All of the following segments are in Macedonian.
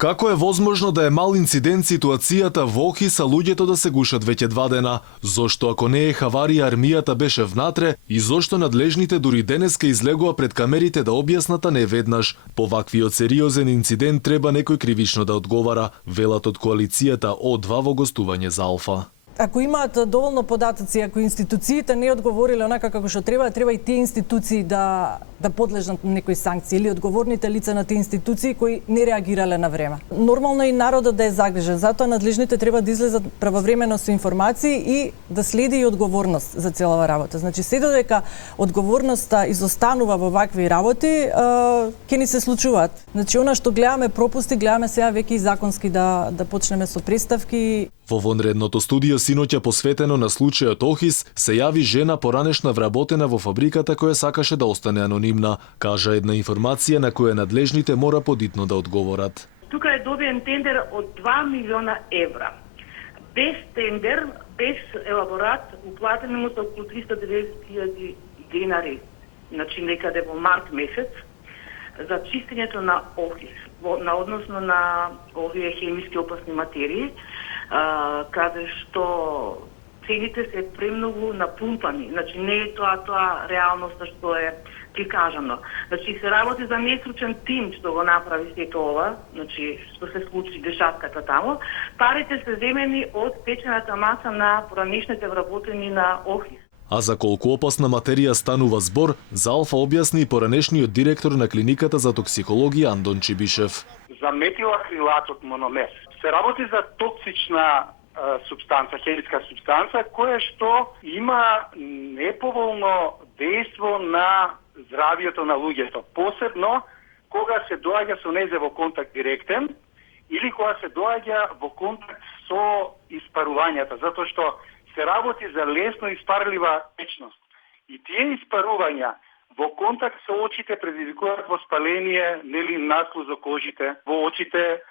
Како е возможно да е мал инцидент ситуацијата во Охрид, а луѓето да се гушат веќе 2 дена? Зошто ако не е хаварија армијата беше внатре и зошто надлежните дури денеска излегува пред камерите да објаснат, а не веднаш? По ваквиот сериозен инцидент треба некој кривично да одговара, велат од коалицијата О2 во гостување за Алфа. Ако имаат доволно податоци, ако институциите не одговориле онака како што треба и тие институции да подлежат на некои санкции или одговорните лица на тие институции кои не реагирале на време. Нормално и народот да е загрижен, затоа надлежните треба да излезат правовремено со информации и да следи и одговорност за целава работа. Значи, се додека одговорноста изостанува во вакви работи, ќе ни се случуваат. Значи, она што гледаме пропусти, гледаме сега веќе и законски да почнеме со представки. Во вонредното студио синоќа посветено на случајот Охис се јави жена поранешна вработена во фабриката која сакаше да остане анонимна. Кажа една информација на која надлежните мора подитно да одговорат. Тука е добиен тендер од 2 милиона евра. Без тендер, без елаборат, уплатено му се околу 390.000 денари, значи некаде во март месец, за чистењето на Охис, односно на овие хемиски опасни материи, каде што цените се премногу напумпани. Значи не е тоа реалноста што е прикажано. Значи се работи за нестручен тим што го направи сето ова, значи што се случи дешавката таму. Парите се земени од печената маса на поранешните вработени на Охис. А за колку опасна материја станува збор, за Алфа објасни и поранешниот директор на клиниката за токсикологија Андон Чибишев. За метилакрилатот мономер се работи за токсична субстанца, хемиска субстанца, која што има неповолно дејство на здравието на луѓето, посебно кога се доаѓа со незе во контакт директен или кога се доаѓа во контакт со испарувањата, затоа што се работи за лесно испарлива течност. И тие испарувања во контакт со очите предизвикуваат воспаление, нели наслу за кожите, во очите,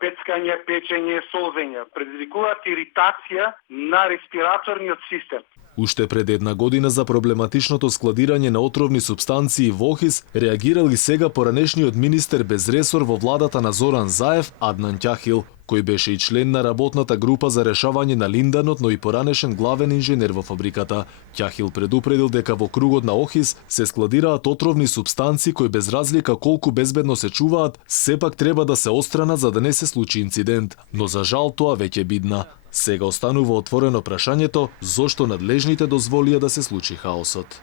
пецкање, печење, солзење, предизвикуваат иритација на респираторниот систем. Уште пред 1 година за проблематичното складирање на отровни супстанции во Охис реагирал и сега поранешниот министер без ресор во владата на Зоран Заев, Аднан Ќахил, кој беше и член на работната група за решавање на Линданот, но и поранешен главен инженер во фабриката. Ќахил предупредил дека во кругот на Охис се складираат отровни супстанции кои без разлика колку безбедно се чуваат, сепак треба да се отстранат за да не се случи инцидент, но за жал тоа веќе бидна. Сега останува отворено прашањето зошто надлежните дозволија да се случи хаосот.